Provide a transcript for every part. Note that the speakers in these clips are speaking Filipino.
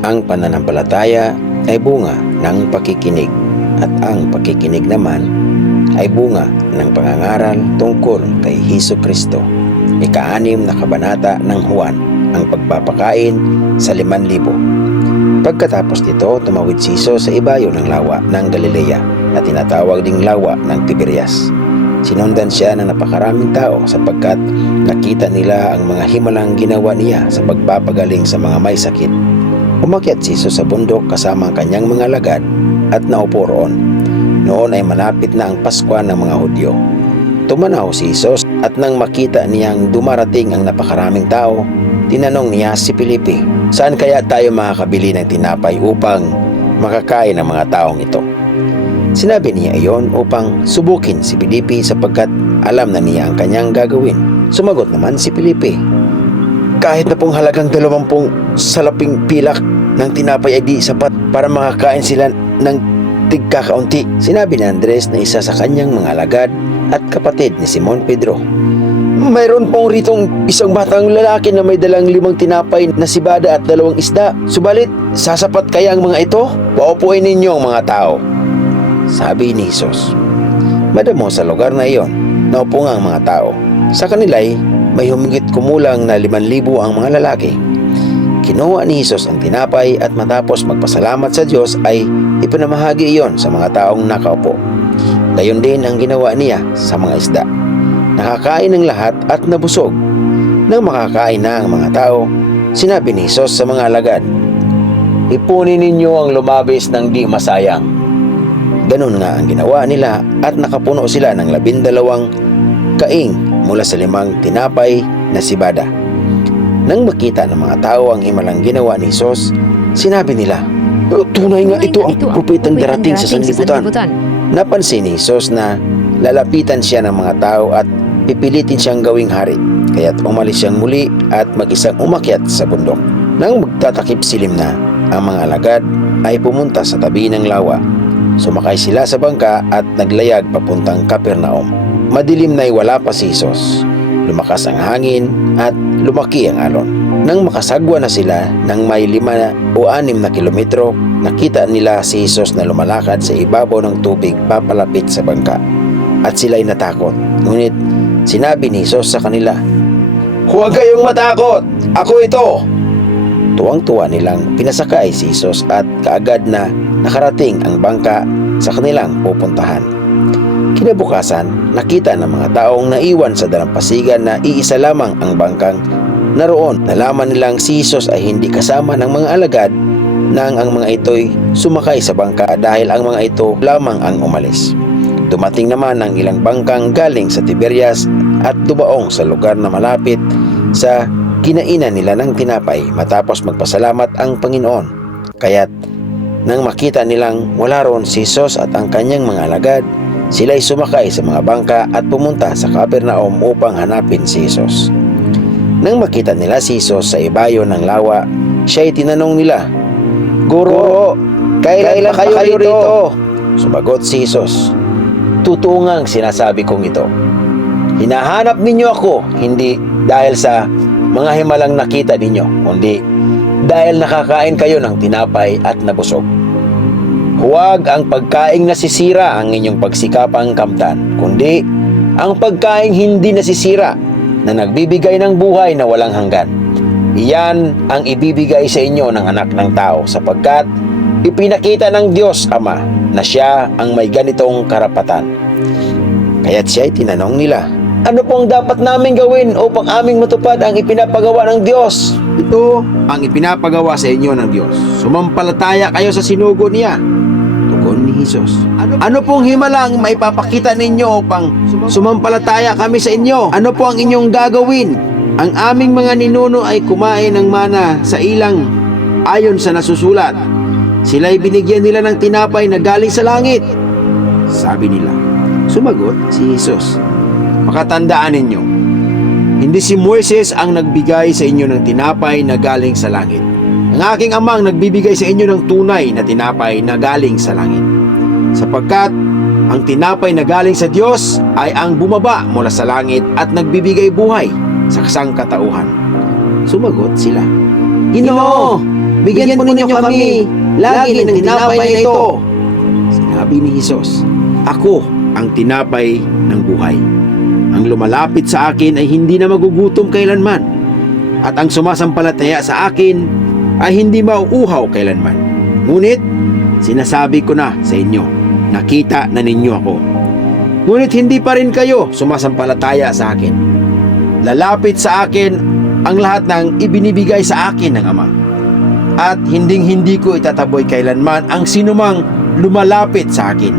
Ang pananampalataya ay bunga ng pakikinig at ang pakikinig naman ay bunga ng pangangaral tungkol kay Hesukristo. Ika-6 na kabanata ng Juan, ang pagpapakain sa 5,000. Pagkatapos nito, tumawid si Jesus sa ibayo ng lawa ng Galilea na tinatawag ding lawa ng Tiberias. Sinundan siya ng napakaraming tao sapagkat nakita nila ang mga himalang ginawa niya sa pagpapagaling sa mga may sakit. Umakyat si Jesus sa bundok kasama ang kanyang mga alagad at naupo roon. Noon ay malapit na ang Pasko ng mga Hudyo. Tumanaw si Jesus at nang makita niyang dumarating ang napakaraming tao, tinanong niya si Felipe, "Saan kaya tayo makakabili ng tinapay upang makakain ang mga taong ito?" Sinabi niya iyon upang subukin si Felipe sapagkat alam na niya ang kanyang gagawin. Sumagot naman si Felipe, "Kahit na pong halagang 20 salaping pilak ng tinapay ay di sapat para makakain sila ng tigkakaunti." Sinabi ni Andres na isa sa kanyang mga alagad at kapatid ni Simon Pedro, "Mayroon pong ritong isang batang lalaki na may dalang 5 tinapay na sibada at 2 isda. Subalit, sasapat kaya ang mga ito? Paupuin ninyo ang mga tao." Sabi ni Jesus. Madamo sa lugar na iyon, naupo nga ang mga tao. Sa kanila'y may humigit kumulang na 5,000 ang mga lalaki. Kinuha ni Jesus ang tinapay at matapos magpasalamat sa Diyos ay ipinamahagi iyon sa mga taong nakaupo. Gayon din ang ginawa niya sa mga isda. Nakakain ng lahat at nabusog. Nang makakain na ang mga tao, sinabi ni Jesus sa mga alagad, "Ipunin ninyo ang lumabis ng di masayang." Ganun nga ang ginawa nila at nakapuno sila ng 12 kaing mula sa 5 tinapay na sibada. Nang makita ng mga tao ang himalang ginawa ni Jesus, sinabi nila, Tunay nga ito ang propetang darating sa sanlibutan." Napansin ni Jesus na lalapitan siya ng mga tao at pipilitin siyang gawing hari, kaya't umalis siyang muli at mag-isang umakyat sa bundok. Nang magtatakip silim na, ang mga alagad ay pumunta sa tabi ng lawa. Sumakay sila sa bangka at naglayag papuntang Capernaum. Madilim na'y wala pa si Jesus. Lumakas ang hangin at lumaki ang alon. Nang makasagwa na sila ng may 5 o 6 na kilometro, nakita nila si Jesus na lumalakad sa ibabaw ng tubig papalapit sa bangka. At sila'y natakot. Ngunit sinabi ni Jesus sa kanila, "Huwag kayong matakot! Ako ito!" Tuwang-tuwa nilang pinasakay si Jesus at kaagad na nakarating ang bangka sa kanilang pupuntahan. Kinabukasan, nakita ng mga taong naiwan sa dalampasigan na iisa lamang ang bangkang naroon. Nalaman nilang si Jesus ay hindi kasama ng mga alagad nang ang mga ito'y sumakay sa bangka dahil ang mga ito lamang ang umalis. Dumating naman ang ilang bangkang galing sa Tiberias at dumaong sa lugar na malapit sa kinainan nila ng tinapay matapos magpasalamat ang Panginoon. Kaya't nang makita nilang wala roon si Jesus at ang kanyang mga alagad, sila'y sumakay sa mga bangka at pumunta sa Capernaum upang hanapin si Jesus. Nang makita nila si Jesus sa ibayo ng lawa, siya'y tinanong nila, "Guro, kailan kayo rito?" Sumagot si Jesus, "Totoo ngang sinasabi kong ito. Hinahanap ninyo ako hindi dahil sa mga himalang nakita ninyo, kundi dahil nakakain kayo ng tinapay at nabusog. Huwag ang pagkaing nasisira ang inyong pagsikapang kamtan, kundi ang pagkaing hindi nasisira na nagbibigay ng buhay na walang hanggan. Iyan ang ibibigay sa inyo ng Anak ng Tao sapagkat ipinakita ng Diyos Ama na siya ang may ganitong karapatan." Kaya't siya'y tinanong nila, "Ano pong dapat namin gawin upang aming matupad ang ipinapagawa ng Diyos?" "Ito ang ipinapagawa sa inyo ng Diyos. Sumampalataya kayo sa sinugo niya." Tugon ni Jesus, Ano pong himalang maipapakita ninyo upang sumampalataya kami sa inyo? Ano po ang inyong gagawin?" "Ang aming mga ninuno ay kumain ng mana sa ilang ayon sa nasusulat. Sila'y binigyan nila ng tinapay na galing sa langit," sabi nila. Sumagot si Jesus, "Makatandaan ninyo, hindi si Moises ang nagbigay sa inyo ng tinapay na galing sa langit. Ang aking Amang nagbibigay sa inyo ng tunay na tinapay na galing sa langit. Sapagkat ang tinapay na galing sa Diyos ay ang bumaba mula sa langit at nagbibigay buhay sa sangkatauhan." Sumagot sila, "Ginoo, Bigyan po ninyo kami lagi ng tinapay na ito. Sinabi ni Jesus, ako ang tinapay ng buhay. Ang lumalapit sa akin ay hindi na magugutom kailanman, at ang sumasampalataya sa akin ay hindi mauuhaw kailanman. Ngunit, sinasabi ko na sa inyo, nakita na ninyo ako. Ngunit hindi pa rin kayo sumasampalataya sa akin. Lalapit sa akin ang lahat ng ibinibigay sa akin ng Ama. At hindi ko itataboy kailanman ang sinumang lumalapit sa akin.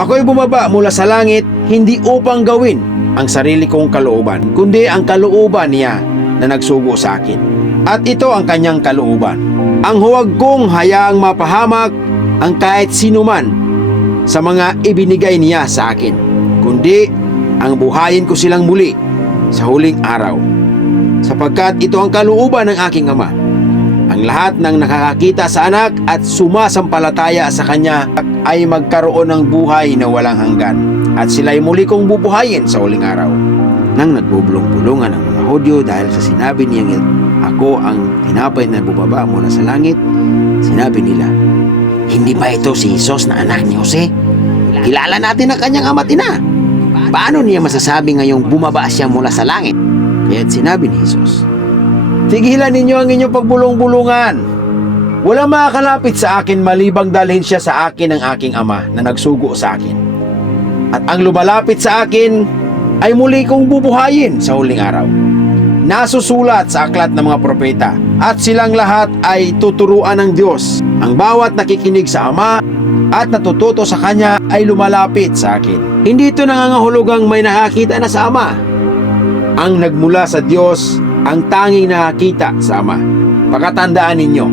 Ako'y bumaba mula sa langit hindi upang gawin ang sarili kong kalooban, kundi ang kalooban niya na nagsugo sa akin. At ito ang kanyang kalooban. Ang huwag kong hayaang mapahamak ang kahit sinuman sa mga ibinigay niya sa akin, kundi ang buhayin ko silang muli sa huling araw. Sapagkat ito ang kalooban ng aking Ama. Ang lahat ng nakakakita sa anak at sumasampalataya sa kanya ay magkaroon ng buhay na walang hanggan, at sila'y muli kong bubuhayin sa huling araw. Nang nagbubulong-bulungan ang mga Hudyo dahil sa sinabi niyang ako ang tinapay na bumaba mula sa langit, sinabi nila, hindi ba ito si Jesus na anak ni Jose? Kilala natin ang kanyang ama at ina. Paano niya masasabi ngayong bumaba siya mula sa langit? Kaya't sinabi ni Jesus, tigilan ninyo ang inyong pagbulong-bulungan. Walang makakalapit sa akin malibang dalhin siya sa akin ng aking Ama na nagsugo sa akin. At ang lumalapit sa akin ay muli kong bubuhayin sa huling araw. Nasusulat sa aklat ng mga propeta, at silang lahat ay tuturuan ng Diyos. Ang bawat nakikinig sa Ama at natututo sa Kanya ay lumalapit sa akin. Hindi ito nangangahulugang may nakakita na sa Ama. Ang nagmula sa Diyos ang tanging nakakita sa Ama. Pakatandaan ninyo,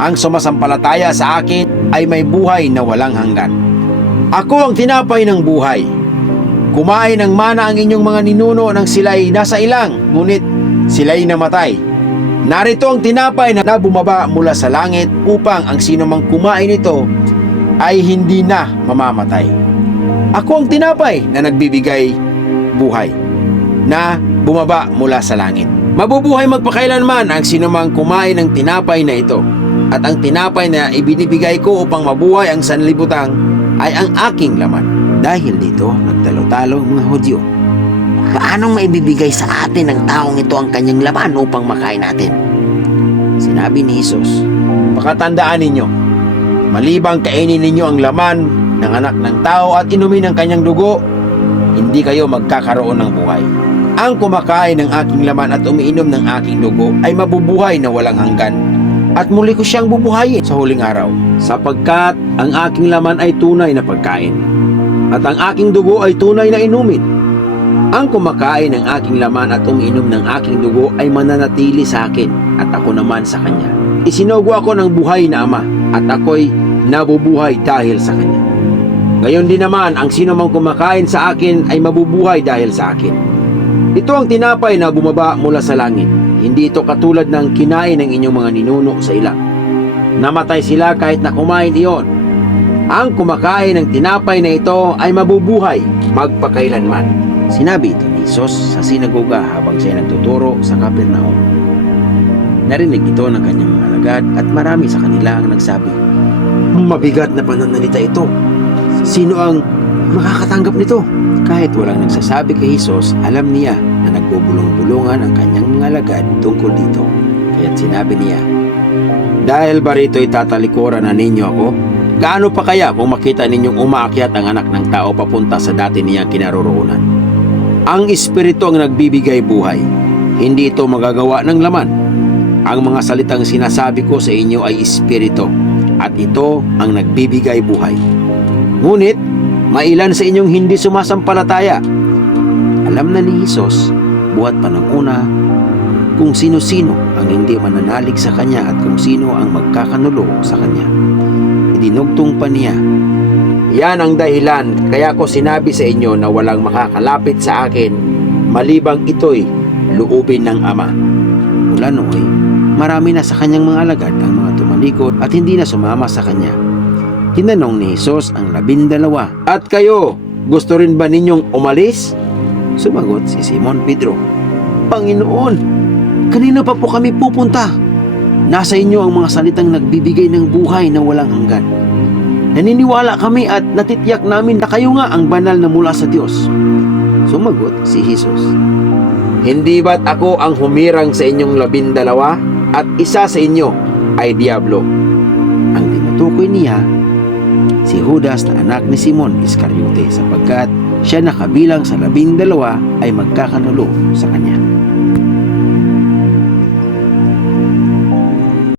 ang sumasampalataya sa akin ay may buhay na walang hanggan. Ako ang tinapay ng buhay. Kumain ng mana ang inyong mga ninuno nang sila'y nasa ilang, ngunit sila'y namatay. Narito ang tinapay na bumaba mula sa langit upang ang sino mang kumain nito ay hindi na mamamatay. Ako ang tinapay na nagbibigay buhay, na bumaba mula sa langit. Mabubuhay magpakailanman ang sino mang kumain ng tinapay na ito, at ang tinapay na ibinibigay ko upang mabuhay ang sanlibutang ay ang aking laman. Dahil dito, nagtalo-talo ang mga Hudyo. Paanong maibibigay sa atin ng taong ito ang kanyang laman upang makain natin? Sinabi ni Jesus, pakatandaan ninyo, malibang kainin ninyo ang laman ng anak ng tao at inumin ang kanyang dugo, hindi kayo magkakaroon ng buhay. Ang kumakain ng aking laman at umiinom ng aking dugo ay mabubuhay na walang hanggan, at muli ko siyang bubuhayin sa huling araw, sapagkat ang aking laman ay tunay na pagkain, at ang aking dugo ay tunay na inumin. Ang kumakain ng aking laman at umiinom ng aking dugo ay mananatili sa akin, at ako naman sa kanya. Isinugo ako ng buhay na Ama, at ako'y nabubuhay dahil sa kanya. Gayon din naman, ang sino mang kumakain sa akin ay mabubuhay dahil sa akin. Ito ang tinapay na bumaba mula sa langit. Hindi ito katulad ng kinain ng inyong mga ninuno sa ilang. Namatay sila kahit na kumain iyon. Ang kumakain ng tinapay na ito ay mabubuhay magpakailanman. Sinabi ito ni Jesus sa sinagoga habang siya nagtuturo sa Capernaum. Narinig ito ng kanyang mga alagad, at marami sa kanila ang nagsabi, mabigat na pananalita ito. Sino ang makakatanggap nito? Kahit walang nagsasabi kay Jesus, alam niya na nagbubulong-bulungan ang kanyang mga alagad tungkol dito. Kaya't sinabi niya, dahil ba rito'y tatalikuran na ninyo ako? Gaano pa kaya kung makita ninyong umaakyat ang anak ng tao papunta sa dati niyang kinaroroonan? Ang Espiritu ang nagbibigay buhay. Hindi ito magagawa ng laman. Ang mga salitang sinasabi ko sa inyo ay Espiritu, at ito ang nagbibigay buhay. Ngunit, mailan sa inyong hindi sumasampalataya. Alam na ni Jesus, buhat pa ng una, kung sino-sino ang hindi mananalig sa Kanya at kung sino ang magkakanulo sa Kanya. Dinugtong pa niya, yan ang dahilan kaya ko sinabi sa inyo na walang makakalapit sa akin malibang ito'y luubin ng Ama. Mula nooy, marami na sa kanyang mga alagad ang mga tumalikod at hindi na sumama sa kanya. Tinanong ni Jesus ang 12, at kayo, gusto rin ba ninyong umalis? Sumagot si Simon Pedro, Panginoon, kanino pa po kami pupunta? nasa inyo ang mga salitang nagbibigay ng buhay na walang hanggan. Naniniwala kami at natitiyak namin na kayo nga ang banal na mula sa Diyos. Sumagot si Jesus, Hindi ba't ako ang humirang sa inyong 12 at isa sa inyo ay Diablo? ang tinutukoy niya si Judas na anak ni Simon Iscariote sapagkat siya na kabilang sa 12 ay magkakanulo sa kanya.